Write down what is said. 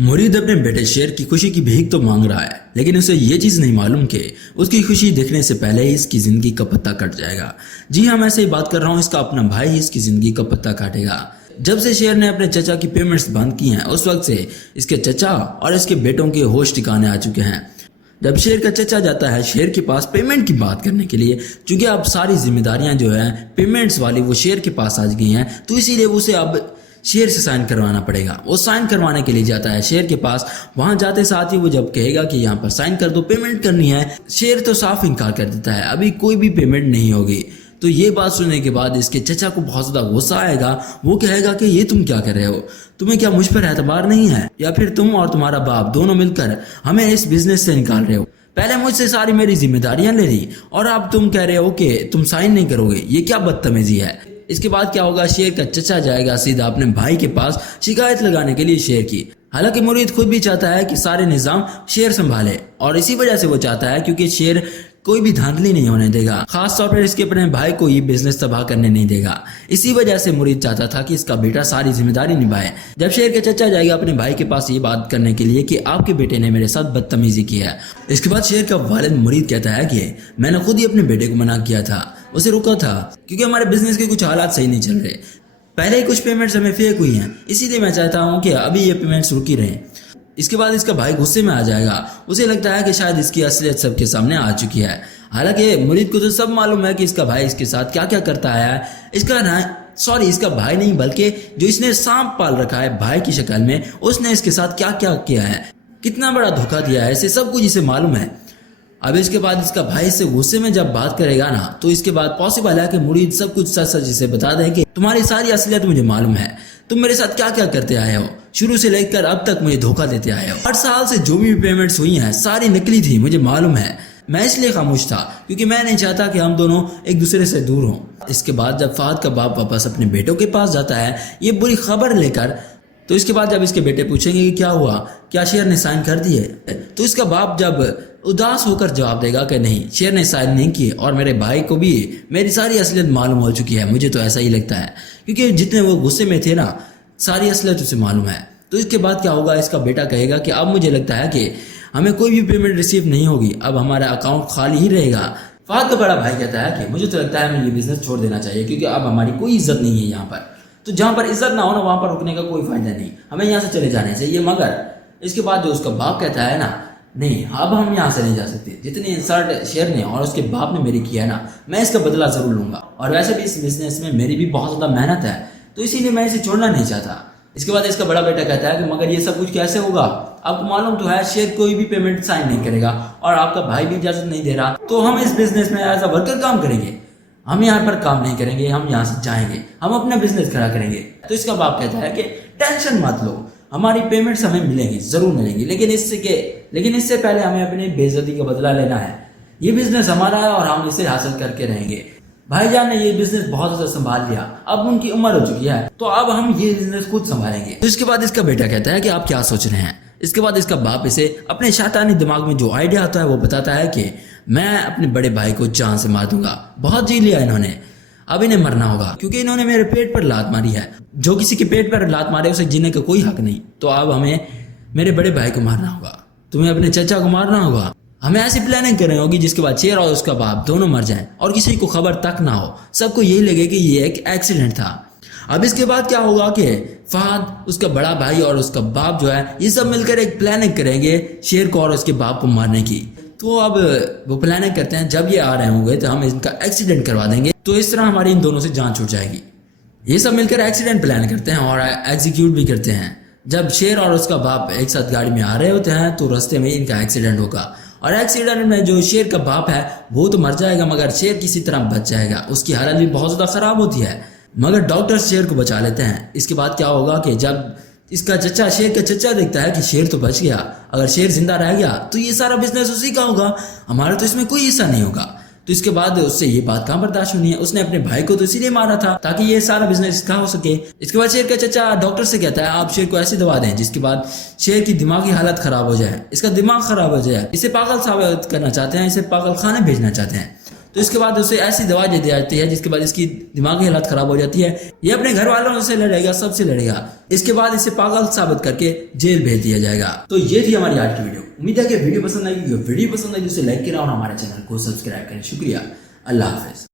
مرید اپنے بیٹے شیر کی خوشی کی بھیک تو مانگ رہا ہے، لیکن اسے یہ چیز نہیں معلوم کہ اس کی خوشی دیکھنے سے پہلے ہی اس کی زندگی کا پتہ کٹ جائے گا۔ جی ہاں، میں سے ہی بات کر رہا ہوں، اس کا اپنا بھائی ہی اس کی زندگی کا پتہ کاٹے گا۔ جب سے شیر نے اپنے چچا کی پیمنٹس بند کی ہیں، اس وقت سے اس کے چچا اور اس کے بیٹوں کے ہوش ٹھکانے آ چکے ہیں۔ جب شیر کا چچا جاتا ہے شیر کے پاس پیمنٹ کی بات کرنے کے لیے، چونکہ اب ساری ذمہ داریاں جو ہیں پیمنٹس والی وہ شیر کے پاس آ گئی ہیں، تو اسی لیے اسے اب شیر سے سائن کروانا پڑے گا۔ وہ سائن کروانے کے لیے جاتا ہے شیر کے پاس۔ وہاں جاتے ساتھ ہی وہ جب کہے گا کہ یہاں پر سائن کر دو، پیمنٹ کرنی ہے، شیر تو صاف انکار کر دیتا ہے، ابھی کوئی بھی پیمنٹ نہیں ہوگی۔ تو یہ بات سننے کے بعد اس کے چچا کو بہت زیادہ غصہ آئے گا۔ وہ کہے گا کہ یہ تم کیا کر رہے ہو؟ تمہیں کیا مجھ پر اعتبار نہیں ہے، یا پھر تم اور تمہارا باپ دونوں مل کر ہمیں اس بزنس سے نکال رہے ہو؟ پہلے مجھ سے ساری میری ذمہ داریاں لے لی اور اب تم کہہ رہے ہو کہ تم سائن نہیں کرو گے، یہ کیا بدتمیزی ہے؟ اس کے بعد کیا ہوگا، شیر کا چچا جائے گا سیدھا اپنے بھائی کے پاس شکایت لگانے کے لیے شیر کی۔ حالانکہ مرید خود بھی چاہتا ہے کہ سارے نظام شیر سنبھالے، اور اسی وجہ سے وہ چاہتا ہے کیونکہ شیر کوئی بھی دھاندلی نہیں ہونے دے گا، خاص طور پر اس کے اپنے بھائی کو یہ بزنس تباہ کرنے نہیں دے گا۔ اسی وجہ سے مرید چاہتا تھا کہ اس کا بیٹا ساری ذمہ داری نبھائے۔ جب شیر کے چچا جائے گا اپنے بھائی کے پاس یہ بات کرنے کے لیے کہ آپ کے بیٹے نے میرے ساتھ بدتمیزی کی ہے، اس کے بعد شیر کا والد مرید کہتا ہے کہ میں نے خود ہی اپنے بیٹے کو منع کیا تھا، اسے روکا تھا، کیونکہ ہمارے بزنس کے کچھ حالات صحیح نہیں چل رہے، پہلے ہی کچھ پیمنٹس ہمیں فیک ہوئی ہیں، اسی لیے میں چاہتا ہوں کہ ابھی یہ پیمنٹس رکی رہیں۔ اس کے بعد اس کا بھائی غصے میں آ جائے گا، اسے لگتا ہے کہ شاید اس کی اصلیت سب کے سامنے آ چکی ہے۔ حالانکہ مرید کو تو سب معلوم ہے کہ اس کا بھائی اس کے ساتھ کیا کیا کرتا ہے۔ اس کا بھائی نہیں بلکہ جو اس نے سانپ پال رکھا ہے بھائی کی شکل میں، اس نے اس کے ساتھ کیا کیا کیا ہے، کتنا بڑا دھوکہ دیا ہے، اسے سب کچھ اسے معلوم ہے۔ اب اس کے بعد اس کا بھائی سے غصے میں جب بات کرے گا نا، تو اس کے بعد پاسبل ہے کہ مرید سب کچھ سچ سچ اسے بتا دے کہ تمہاری ساری اصلیت مجھے معلوم ہے، تم میرے ساتھ کیا کیا کرتے آئے ہو، شروع سے لے کر اب تک مجھے دھوکہ دیتے آئے ہو، 8 سال سے جو بھی پیمنٹس ہوئی ہیں ساری نکلی تھی، مجھے معلوم ہے۔ میں اس لیے خاموش تھا کیونکہ میں نہیں چاہتا کہ ہم دونوں ایک دوسرے سے دور ہوں۔ اس کے بعد جب فہد کا باپ واپس اپنے بیٹوں کے پاس جاتا ہے یہ بری خبر لے کر، تو اس کے بعد جب اس کے بیٹے پوچھیں گے کہ کیا ہوا، کیا شیر نے سائن کر دیے، تو اس کا باپ جب اداس ہو کر جواب دے گا کہ نہیں، شیر نے سائن نہیں کیے، اور میرے بھائی کو بھی میری ساری اصلیت معلوم ہو چکی ہے، مجھے تو ایسا ہی لگتا ہے، کیونکہ جتنے وہ غصے میں تھے نا ساری اصلیت اسے معلوم ہے۔ تو اس کے بعد کیا ہوگا، اس کا بیٹا کہے گا کہ اب مجھے لگتا ہے کہ ہمیں کوئی بھی پیمنٹ ریسیو نہیں ہوگی، اب ہمارا اکاؤنٹ خالی ہی رہے گا۔ فہد کا بڑا بھائی کہتا ہے کہ مجھے تو لگتا ہے ہمیں یہ بزنس چھوڑ دینا چاہیے، کیونکہ اب ہماری کوئی عزت نہیں ہے یہاں پر، تو جہاں پر عزت نہ ہو نا وہاں پر رکنے کا کوئی فائدہ نہیں، ہمیں یہاں سے چلے جانے چاہیے۔ مگر اس کے بعد جو اس کا باپ کہتا ہے نا، نہیں اب ہم یہاں سے نہیں جا سکتے، جتنی انسلٹ شیر نے اور اس کے باپ نے میری کیا ہے نا، میں اس کا بدلہ ضرور لوں گا، اور ویسے بھی اس بزنس میں میری بھی بہت زیادہ محنت ہے، تو اسی لیے میں اسے چھوڑنا نہیں چاہتا۔ اس کے بعد اس کا بڑا بیٹا کہتا ہے کہ مگر یہ سب کچھ کیسے ہوگا، آپ کو معلوم تو ہے شیر کوئی بھی پیمنٹ سائن نہیں کرے گا، اور آپ کا بھائی بھی اجازت نہیں دے رہا، تو ہم اس بزنس میں ایز اے ورکر کام کریں گے، ہم یہاں پر کام نہیں کریں گے، ہم یہاں سے جائیں گے، ہم اپنا بزنس کھڑا کریں گے۔ تو اس کا باپ کہتا ہے کہ ٹینشن مت لو، ہماری پیمنٹس ہمیں ملیں گی، ضرور ملیں گی، لیکن اس سے پہلے ہمیں اپنی بے عزتی کا بدلہ لینا ہے، یہ بزنس ہمارا ہے اور ہم اسے حاصل کر کے رہیں گے۔ بھائی جان نے یہ بزنس بہت زیادہ سنبھال لیا، اب ان کی عمر ہو چکی ہے، تو اب ہم یہ بزنس خود سنبھالیں گے۔ اس کے بعد اس کا بیٹا کہتا ہے کہ آپ کیا سوچ رہے ہیں۔ اس کے بعد اس کا باپ اسے اپنے شیطانی دماغ میں جو آئیڈیا آتا ہے وہ بتاتا ہے کہ میں اپنے بڑے بھائی کو جان سے مار دوں گا، بہت جی لیا انہوں نے، اب انہیں مرنا ہوگا، کیونکہ انہوں نے میرے پیٹ پر لات ماری ہے، جو کسی کے پیٹ پر لات مارے اسے جینے کا کوئی حق نہیں، تو اب ہمیں میرے بڑے بھائی کو مارنا ہوگا، تمہیں اپنے چچا کو مارنا ہوگا، ہمیں ایسی پلاننگ کرنی ہوگی جس کے بعد شیر اور اس کا باپ دونوں مر جائیں اور کسی کو خبر تک نہ ہو، سب کو یہی لگے کہ یہ ایک ایکسیڈنٹ تھا۔ اب اس کے بعد کیا ہوگا کہ فہد، اس کا بڑا بھائی اور اس کا باپ جو ہے یہ سب مل کر ایک پلاننگ کریں گے شیر کو اور اس کے باپ کو مارنے کی۔ تو اب وہ پلاننگ کرتے ہیں جب یہ آ رہے ہوں گے تو ہم ان کا ایکسیڈنٹ کروا دیں گے، تو اس طرح ہماری ان دونوں سے جان چھوٹ جائے گی۔ یہ سب مل کر ایکسیڈنٹ پلان کرتے ہیں اور ایگزیکیوٹ بھی کرتے ہیں۔ جب شیر اور اس کا باپ ایک ساتھ گاڑی میں آ رہے ہوتے ہیں تو رستے میں ان کا ایکسیڈنٹ ہوگا، اور ایکسیڈنٹ میں جو شیر کا باپ ہے وہ تو مر جائے گا، مگر شیر کسی طرح بچ جائے گا، اس کی حالت بھی بہت زیادہ خراب ہوتی ہے، مگر ڈاکٹر شیر کو بچا لیتے ہیں۔ اس کے بعد کیا ہوگا کہ جب اس کا چچا، شیر کا چچا دیکھتا ہے کہ شیر تو بچ گیا، اگر شیر زندہ رہ گیا تو یہ سارا بزنس اسی کا ہوگا، ہمارا تو اس میں کوئی حصہ نہیں ہوگا۔ تو اس کے بعد اس سے یہ بات کہاں برداشت ہونی ہے، اس نے اپنے بھائی کو تو اسی لیے مارا تھا تاکہ یہ سارا بزنس کا ہو سکے۔ اس کے بعد شیر کا چچا ڈاکٹر سے کہتا ہے آپ شیر کو ایسی دوا دیں جس کے بعد شیر کی دماغی حالت خراب ہو جائے، اس کا دماغ خراب ہو جائے، اسے پاگل ثابت کرنا چاہتے ہیں، اسے پاگل خانے بھیجنا چاہتے ہیں۔ تو اس کے بعد اسے ایسی دوا دے دی جاتی ہے جس کے بعد اس کی دماغی حالت خراب ہو جاتی ہے. یہ اپنے گھر والوں سے لڑے گا, سب سے لڑے گا. اس کے بعد اسے پاگل ثابت کر کے جیل بھیج دیا جائے گا. تو یہ تھی ہماری آج کی ویڈیو. امید ہے کہ ویڈیو پسند آئی. ویڈیو پسند آئی تو اسے لائک کریں اور ہمارے چینل کو سبسکرائب کریں. شکریہ. اللہ حافظ.